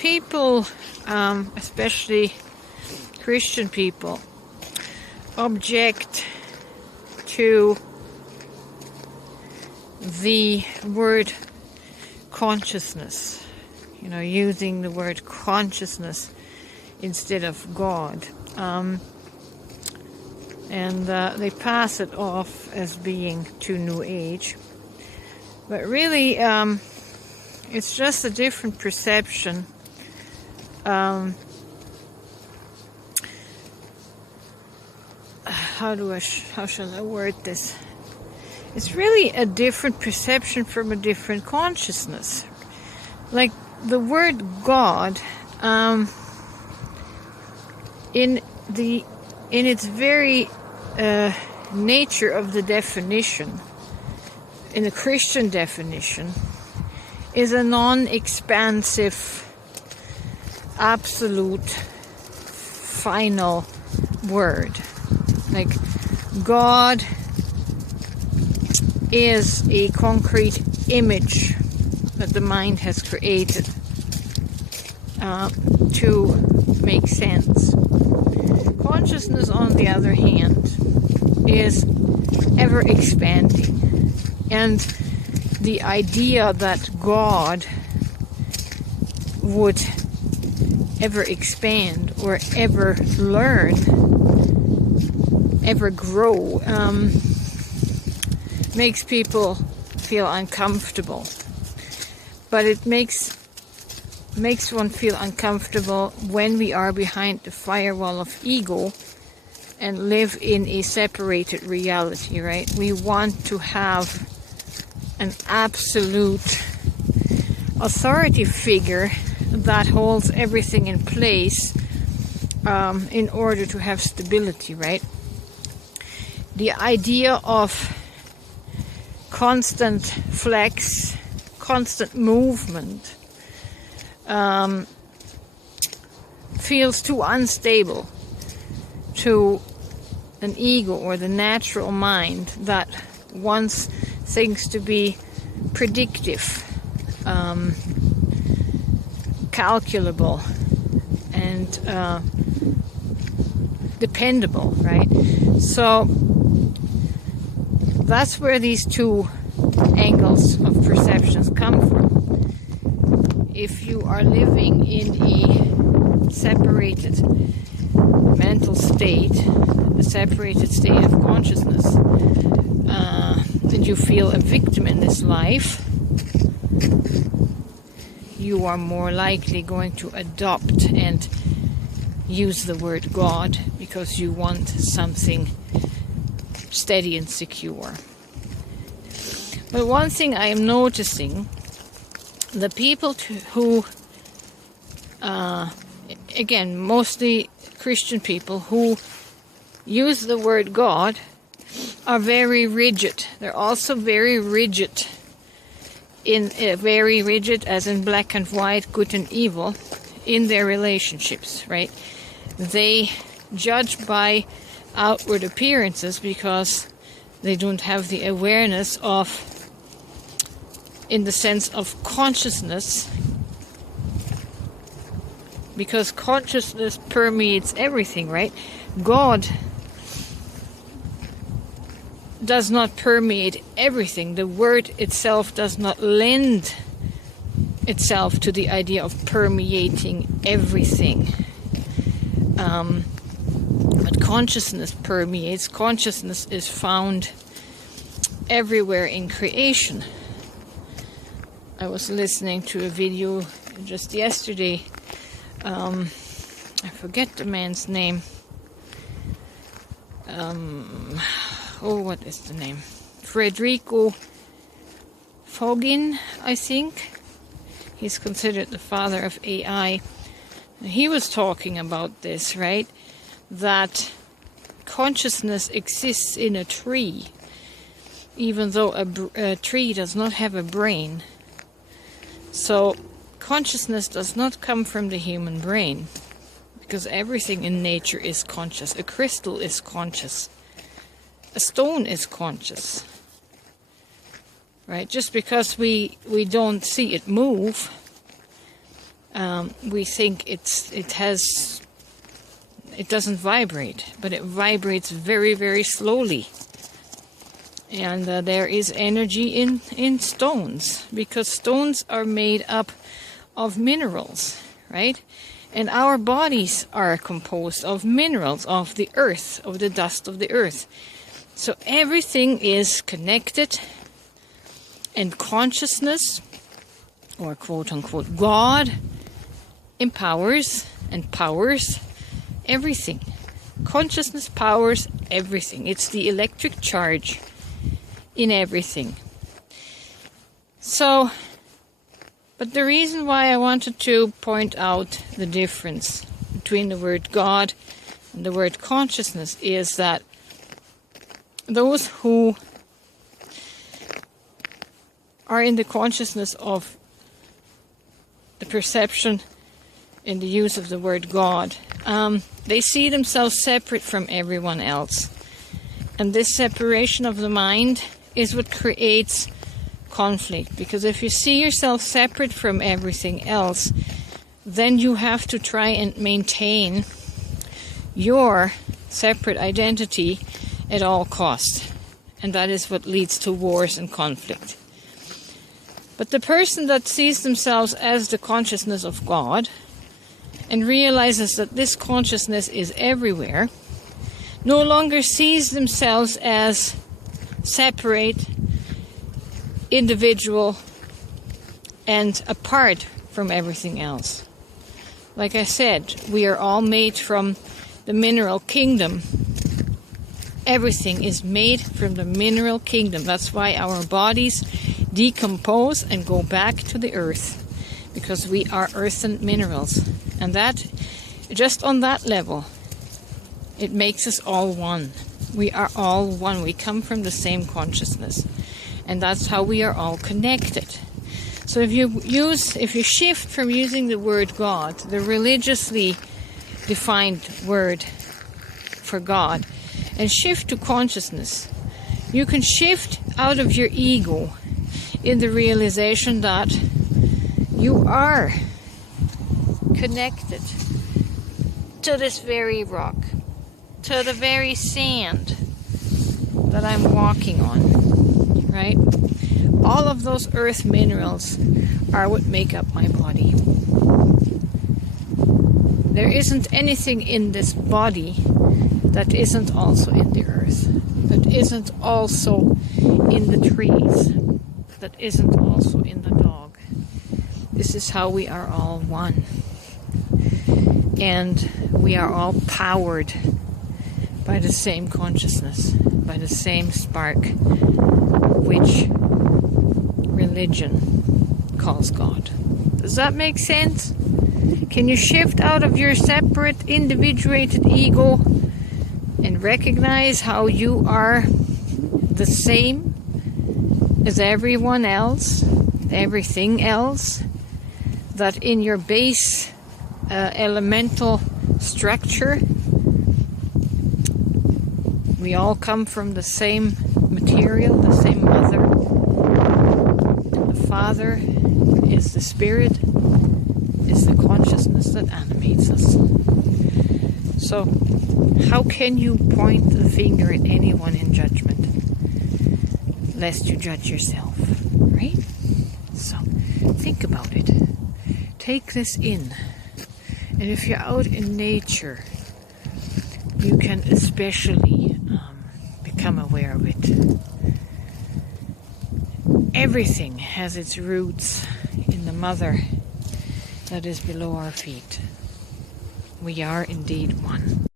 people, especially Christian people, object to the word consciousness, using the word consciousness instead of God. And they pass it off as being too New Age. But really, it's just a different perception. How shall I word this? It's really a different perception from a different consciousness. Like the word God, in its very nature of the definition, in the Christian definition, is a non-expansive, absolute, final word. Like God is a concrete image that the mind has created to make sense. Consciousness, on the other hand, is ever expanding, and the idea that God would ever expand or ever learn, ever grow, makes people feel uncomfortable. But it makes one feel uncomfortable when we are behind the firewall of ego and live in a separated reality, right? We want to have an absolute authority figure that holds everything in place in order to have stability, right? The idea of constant flex, constant movement feels too unstable to an ego or the natural mind that wants things to be predictive, calculable, and dependable, right? So that's where these two angles of perceptions come from. If you are living in a separated mental state, a separated state of consciousness, and you feel a victim in this life, you are more likely going to adopt and use the word God because you want something steady and secure. But one thing I am noticing, the people who, again, mostly Christian people who use the word God are very rigid. They're also very rigid, very rigid as in black and white, good and evil, in their relationships, right? They judge by outward appearances because they don't have the awareness of, in the sense of consciousness, because consciousness permeates everything, right? God does not permeate everything. The word itself does not lend itself to the idea of permeating everything. But consciousness permeates. Consciousness is found everywhere in creation. I was listening to a video just yesterday. I forget the man's name. What is the name? Federico Fogin, I think. He's considered the father of AI. He was talking about this, right? That consciousness exists in a tree, even though a tree does not have a brain. So consciousness does not come from the human brain, because everything in nature is conscious. A crystal is conscious. A stone is conscious. Right? Just because we don't see it move we think it doesn't vibrate, but it vibrates very, very slowly. And there is energy in stones, because stones are made up of minerals, right? And our bodies are composed of minerals, of the earth, of the dust of the earth. So everything is connected, and consciousness, or quote-unquote God, empowers and powers everything. Consciousness powers everything. It's the electric charge in everything. So, but the reason why I wanted to point out the difference between the word God and the word consciousness is that those who are in the consciousness of the perception in the use of the word God, they see themselves separate from everyone else. And this separation of the mind is what creates conflict. Because if you see yourself separate from everything else, then you have to try and maintain your separate identity at all costs. And that is what leads to wars and conflict. But the person that sees themselves as the consciousness of God and realizes that this consciousness is everywhere, no longer sees themselves as separate, individual, and apart from everything else. Like I said, we are all made from the mineral kingdom. Everything is made from the mineral kingdom. That's why our bodies decompose and go back to the earth, because we are earthen minerals. And that, just on that level, it makes us all one. We are all one. We come from the same consciousness. And that's how we are all connected. So if you shift from using the word God, the religiously defined word for God, and shift to consciousness, you can shift out of your ego in the realization that you are connected to this very rock, to the very sand that I'm walking on, right? All of those earth minerals are what make up my body. There isn't anything in this body that isn't also in the earth, that isn't also in the trees, that isn't also in the dog. This is how we are all one. And we are all powered by the same consciousness, by the same spark, which religion calls God. Does that make sense? Can you shift out of your separate, individuated ego and recognize how you are the same as everyone else, everything else, that in your base elemental structure, we all come from the same material, the same mother, and the Father is the Spirit, is the consciousness that animates us. So, how can you point the finger at anyone in judgment, lest you judge yourself, right? So, think about it. Take this in. And if you're out in nature, you can especially become aware of it. Everything has its roots in the mother that is below our feet. We are indeed one.